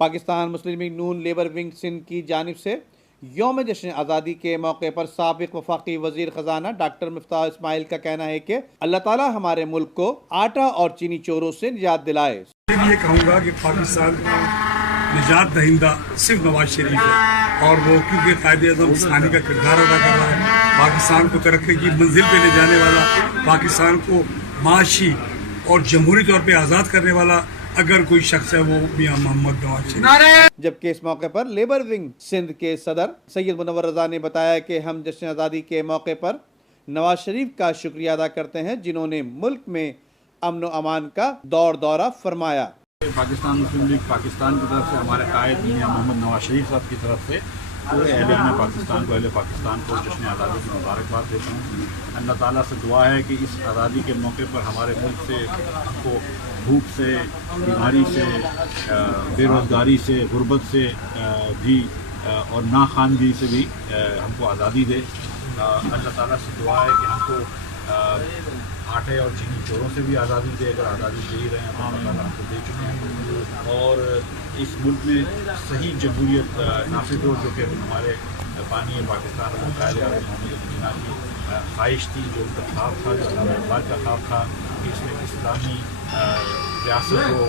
پاکستان مسلم league نون labour wing Sindh کی جانب سے یوم جشن آزادی کے موقع پر سابق وفاقی وزیر خزانہ ڈاکٹر مفتاح اسماعیل کا کہنا ہے کہ اللہ تعالیٰ ہمارے ملک کو آٹا اور چینی چوروں سے نجات دلائے۔ یہ کہوں گا کہ پاکستان کا نجات دہندہ صرف نواز شریف ہے، اور وہ کیونکہ قائد اعظم ثانی کا کردار ادا کر رہا ہے، پاکستان کو ترقی کی منزل پہ لے جانے والا، پاکستان کو معاشی اور جمہوری طور پہ آزاد کرنے والا اگر کوئی شخص ہے وہ میاں محمد نواز شریف۔ جبکہ اس موقع پر لیبر ونگ سندھ کے صدر سید منور رضا نے بتایا کہ ہم جشن آزادی کے موقع پر نواز شریف کا شکریہ ادا کرتے ہیں جنہوں نے ملک میں امن و امان کا دورہ فرمایا۔ پاکستان مسلم لیگ پاکستان کی طرف سے ہمارے قائد میاں محمد نواز شریف صاحب کی طرف سے پورے اہل پاکستان کو جشن آزادی کی مبارکباد دیتا ہوں۔ اللہ تعالیٰ سے دعا ہے کہ اس آزادی کے موقع پر ہمارے ملک سے ہم کو بھوک سے، بیماری سے، بے روزگاری سے، غربت سے بھی اور ناخواندگی سے بھی ہم کو آزادی دے۔ اللہ تعالیٰ سے دعا ہے کہ ہم کو آٹے اور چینی چوروں سے بھی آزادی دے، اگر آزادی دے ہی رہے ہیں تو اللہ تعالیٰ ہم کو دے چکے ہیں، اور اس ملک میں صحیح جمہوریت نافذ ہو، جو کہ ہمارے بانی پاکستان اور قائد اعظم محمد علی جناح کی خواہش تھی، جو ان کا خواب تھا، جو علامہ اقبال کا خواب تھا کہ اس میں اسلامی ریاست ہو،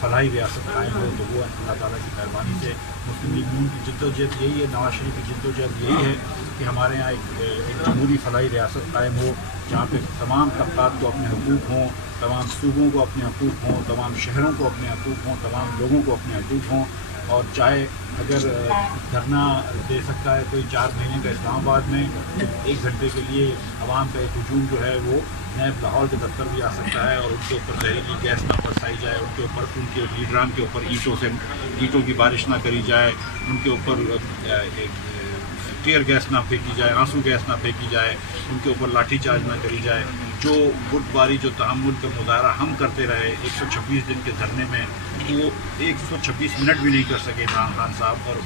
فلاحی ریاست قائم ہو، تو وہ اللہ تعالیٰ کی مہربانی سے مسلم لیگ نون کی جدوجہد یہی ہے، نواز شریف کی جدوجہد یہی ہے کہ ہمارے یہاں ایک جمہوری فلاحی ریاست قائم ہو، جہاں پہ تمام طبقات کو اپنے حقوق ہوں، تمام صوبوں کو اپنے حقوق ہوں، تمام شہروں کو اپنے حقوق ہوں، تمام لوگوں کو اپنے حقوق ہوں، اور چاہے اگر دھرنا دے سکتا ہے کوئی 4 مہینے کا اسلام آباد میں، 1 گھنٹے کے لیے عوام کا ایک ہجوم جو ہے وہ نیب لاہور کے دفتر بھی آ سکتا ہے، اور ان کے اوپر زہریلی گیس نہ برسائی جائے، ان کے اوپر ان کے لیڈران کے اوپر اینٹوں کی بارش نہ کری جائے، ان کے اوپر ٹیئر گیس نہ پھینکی جائے، آنسو گیس نہ پھینکی جائے، ان کے اوپر لاٹھی چارج نہ کری جائے۔ جو بردباری، جو تحمل کا مظاہرہ ہم کرتے رہے 126 دن کے دھرنے میں، وہ 126 منٹ بھی نہیں کر سکے عمران خان صاحب، اور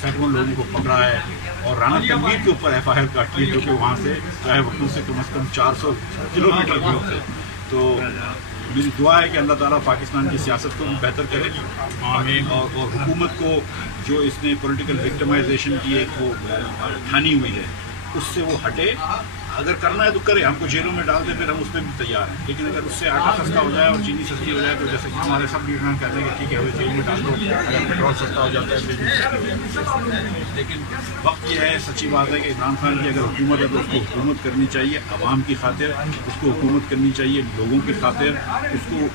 سینکڑوں لوگوں کو پکڑا ہے، اور رانا تنویر کے اوپر ایف آئی آر کاٹی ہے، جو کہ وہاں سے چاہے وقتوں سے کم از کم 400 کلومیٹر دور تھے۔ تو میری دعا ہے کہ اللہ تعالیٰ پاکستان کی سیاست کو بھی بہتر کرے، اور حکومت کو جو اس نے پولیٹیکل وکٹمائزیشن کی ایک وہ ٹھانی ہوئی ہے اس سے وہ ہٹے۔ اگر کرنا ہے تو کرے، ہم کو جیلوں میں ڈال دے، پھر ہم اس پہ بھی تیار ہیں، لیکن اگر اس سے آٹا سستا ہو جائے اور چینی سستی ہو جائے تو جیسے کہ ہمارے سب لیڈران کہتے ہیں کہ ٹھیک ہے ہمیں جیل میں ڈال دو، اگر پیٹرول سستا ہو جاتا ہے بجلی سستی ہو جاتی ہے۔ لیکن وقت یہ ہے، سچی بات ہے کہ عمران خان کی اگر حکومت ہے تو اس کو حکومت کرنی چاہیے عوام کی خاطر، اس کو حکومت کرنی چاہیے لوگوں کی خاطر، اس کو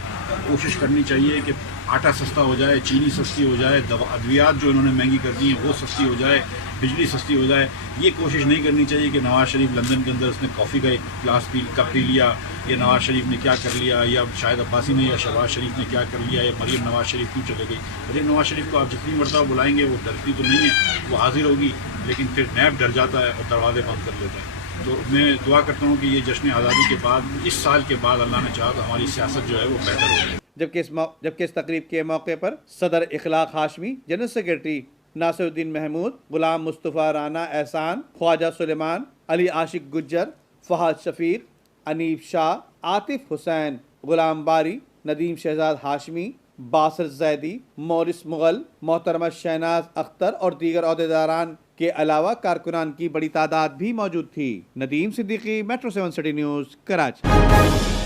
کوشش کرنی چاہیے کہ آٹا سستا ہو جائے، چینی سستی ہو جائے، ادویات جو انہوں نے مہنگی کر دی ہیں وہ سستی ہو جائے، بجلی سستی ہو جائے۔ یہ کوشش نہیں کرنی چاہیے کہ نواز شریف لندن کے اندر اس نے کافی کا ایک گلاس کپ پی لیا، یا نواز شریف نے کیا کر لیا، یا شاہد عباسی نے یا شہباز شریف نے کیا کر لیا، یا مریم نواز شریف کیوں چلے گئی۔ مریم نواز شریف کو آپ جتنی مرتبہ بلائیں گے وہ ڈرتی تو نہیں ہے، وہ حاضر ہوگی، لیکن پھر نیب ڈر جاتا ہے اور دروازے بند کر لیتا ہے۔ تو میں دعا کرتا ہوں کہ یہ جشن آزادی کے بعد، اس سال کے بعد اللہ نے چاہا تو ہماری سیاست جو ہے وہ بہتر ہو جائے۔ جبکہ اس تقریب کے موقع پر صدر اخلاق ہاشمی، جنرل سیکرٹری ناصر الدین محمود، غلام مصطفیٰ رانا احسان، خواجہ سلیمان، علی عاشق گجر، فہد شفیق، انیب شاہ، عاطف حسین، غلام باری، ندیم شہزاد ہاشمی، باسر زیدی، مورس مغل، محترمہ شہناز اختر اور دیگر عہدیداران کے علاوہ کارکنان کی بڑی تعداد بھی موجود تھی۔ Nadeem Siddiqui, metro 7 city news, Karachi.